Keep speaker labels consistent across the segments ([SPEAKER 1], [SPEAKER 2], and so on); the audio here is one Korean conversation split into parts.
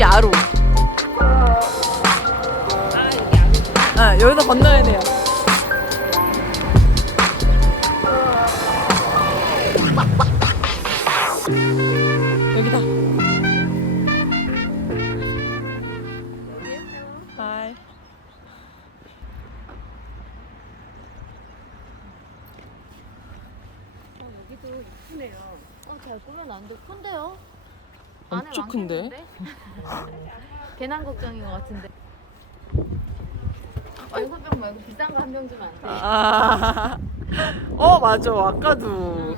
[SPEAKER 1] 여기 아로. 아, 여기서 건너야 돼요. 여기다. 하이.
[SPEAKER 2] 여기도 이쁘네요. 어, 잘 꾸며놨는데 큰데요? 안에
[SPEAKER 1] 엄청 큰데?
[SPEAKER 2] 괜한 걱정인 것 같은데. 여섯 병 말고 비싼 거 한 병 주면 안 돼?
[SPEAKER 1] 아, 어 맞아 아까도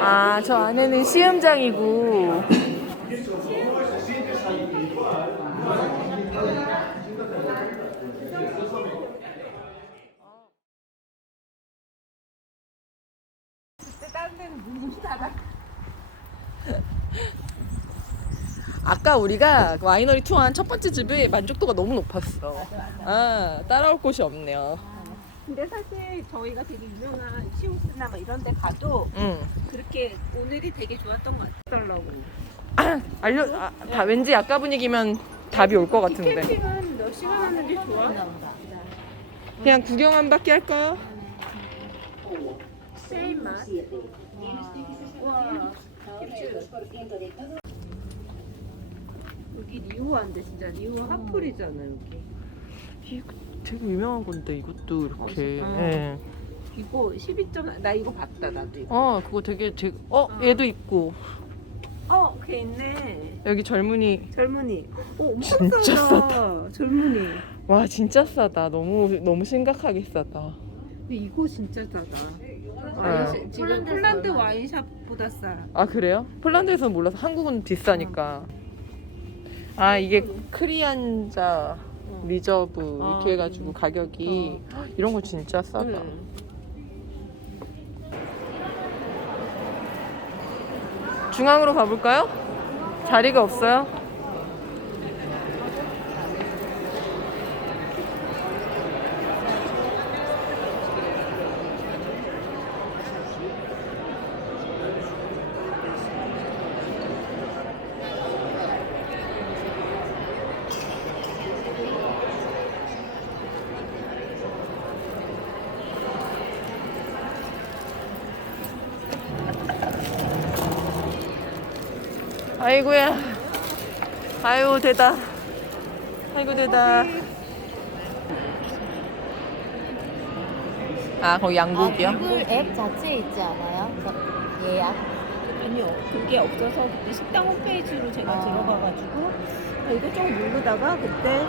[SPEAKER 1] 아 저 안에는 시음장이고 아까 우리가 와이너리 투어한 첫 번째 집의 만족도가 너무 높았어. 아, 따라올 곳이 없네요.
[SPEAKER 3] 근데 사실 저희가 되게 유명한 시우스나 뭐 이런 데 가도
[SPEAKER 1] 응.
[SPEAKER 3] 그렇게 오늘이 되게 좋았던 것 같더라고.
[SPEAKER 1] 알려, 아, 다 왠지 아까 분위기면 답이 올것 같은데.
[SPEAKER 3] 캠핑은 몇 시간 하는 게 좋아?
[SPEAKER 1] 그냥 구경 한 바퀴 할까?
[SPEAKER 3] 세임 맛. 와. 여기 리호한데 진짜 리호 핫플이잖아 여기.
[SPEAKER 1] 되게 유명한 건데 이것도 이렇게.
[SPEAKER 3] 아.
[SPEAKER 1] 예.
[SPEAKER 3] 이거 12점 나 이거 봤다 나도 이거.
[SPEAKER 1] 어, 그거 되게 되게. 어, 얘도 있고
[SPEAKER 3] 어, 걔 있네.
[SPEAKER 1] 여기 젊은이.
[SPEAKER 3] 젊은이. 오, 엄청
[SPEAKER 1] 진짜
[SPEAKER 3] 싸다. 젊은이.
[SPEAKER 1] 와 진짜 싸다. 너무 너무 심각하게 싸다.
[SPEAKER 3] 근데 이거 진짜 싸다.
[SPEAKER 1] 아.
[SPEAKER 3] 아니, 지금
[SPEAKER 2] 폴란드에서
[SPEAKER 3] 폴란드? 와인샵보다 싸.
[SPEAKER 1] 아 그래요? 폴란드에서는 몰라서 한국은 비싸니까. 아 이게 크리안자 리저브
[SPEAKER 3] 아,
[SPEAKER 1] 이렇게 해가지고 가격이 이런 거 진짜 싸다.
[SPEAKER 3] 응.
[SPEAKER 1] 중앙으로 가볼까요? 자리가 없어요? 아이고야. 아이고 되다. 아이고 되다. 아 거기 양국이요?
[SPEAKER 2] 아, 구글 앱 자체에 있지 않아요? 저- 예약?
[SPEAKER 3] 아니요, 그게 없어서 그때 식당 홈페이지로 제가
[SPEAKER 2] 아.
[SPEAKER 3] 들어가가지고 아, 이것저것 누르다가 그때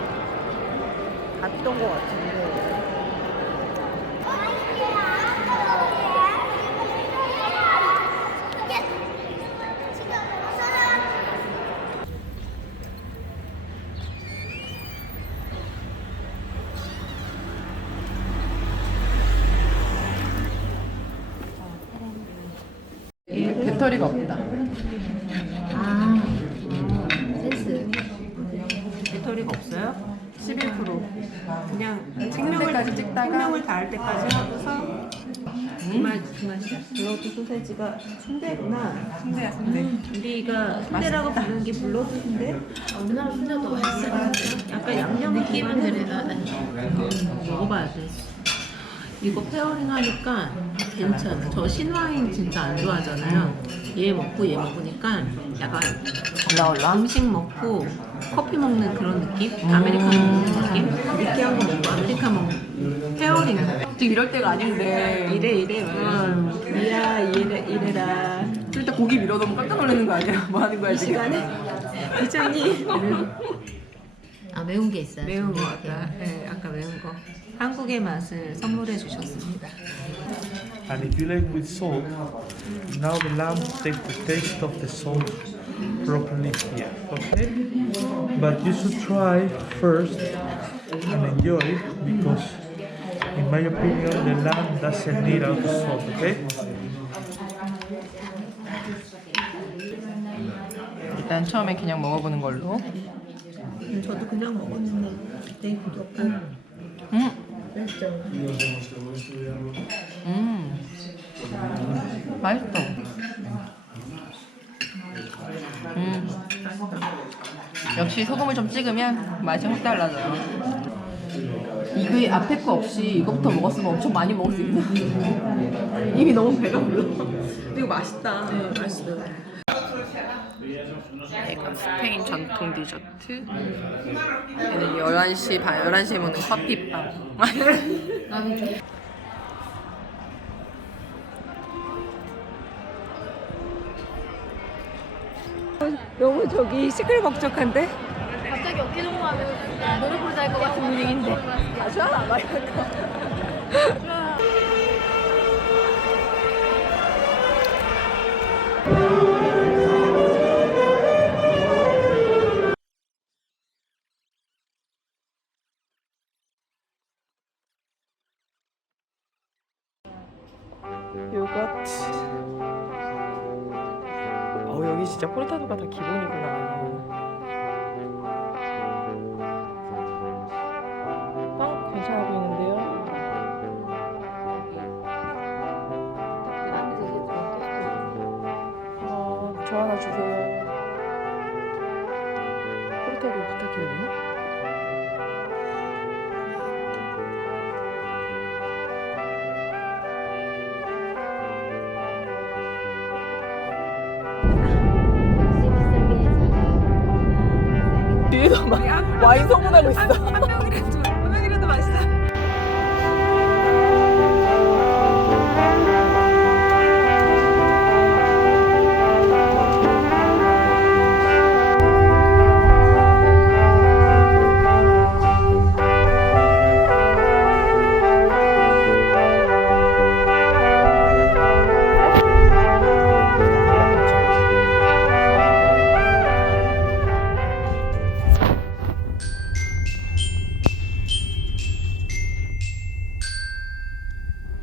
[SPEAKER 3] 봤던 것 같은데.
[SPEAKER 1] 배터리가 없다.
[SPEAKER 2] 아, 센스.
[SPEAKER 3] 배터리가 없어요? 11% 그냥
[SPEAKER 1] 때까지
[SPEAKER 3] 생명을
[SPEAKER 1] 찍다가.
[SPEAKER 3] 생명을 다할 때까지 하고서 그만 그만이야. 블러드 소세지가 순대구나.
[SPEAKER 1] 순대야 순대.
[SPEAKER 3] 우리가 순대라고 부르는 게 블러드 순대?
[SPEAKER 2] 우리나라 순대도 맛있어요.
[SPEAKER 3] 약간 양념
[SPEAKER 2] 느낌은 그래도 네.
[SPEAKER 3] 먹어봐야 돼. 이거 페어링 하니까 괜찮아. 저 신와인 진짜 안 좋아하잖아요. 얘 먹고 얘 먹으니까 약간
[SPEAKER 1] 올라올라.
[SPEAKER 3] 음식 먹고 커피 먹는 그런 느낌? 아메리카노 먹는 느낌? 느끼한 거 먹고 아메리카노 먹는 페어링.
[SPEAKER 1] 지금 이럴 때가 아닌데.
[SPEAKER 3] 이래 이래 음. 이야 이래 이래라.
[SPEAKER 1] 일단 고기 밀어넣으면 깜짝 놀라는 거 아니야? 뭐 하는 거야
[SPEAKER 3] 이
[SPEAKER 1] 지금?
[SPEAKER 3] 시간에 이장님
[SPEAKER 2] 아, 매운 게 있어요.
[SPEAKER 3] 매운
[SPEAKER 2] 거좀
[SPEAKER 3] 아까 네, 아까 매운 거 한국의 맛을 선물해 주셨습니다.
[SPEAKER 4] And if you like with salt, now the lamb takes the taste of the salt properly here. Okay? But you should try first and enjoy because in my opinion the lamb doesn't need all the salt, okay?
[SPEAKER 1] 일단 처음에 그냥 먹어보는 걸로.
[SPEAKER 3] 음, 저도 그냥 먹었는데 되게 부드럽고
[SPEAKER 1] 음,
[SPEAKER 3] 맛있죠.
[SPEAKER 1] 음, 맛있어. 음, 역시 소금을 좀 찍으면 맛이 확 달라져요. 이거 앞에 거 없이 이거부터 먹었으면 엄청 많이 먹을 수 있는데 이미 너무 배가 불러. 이거 맛있다.
[SPEAKER 3] 네, 맛있어요.
[SPEAKER 1] 얘가 스페인 전통 디저트. 얘는 11시 반, 11시에 먹는 커피빵.
[SPEAKER 2] 너무 저기 시끌벅적한데? 갑자기 어깨 동무 하면 노래 부르다 할것 같은 분위기인데. 아, 좋아, 안
[SPEAKER 1] 요거트. 진짜 포르타도가 다 기본이구나. 보이는데요? 어, 주세요. 와인 소문하고 있어.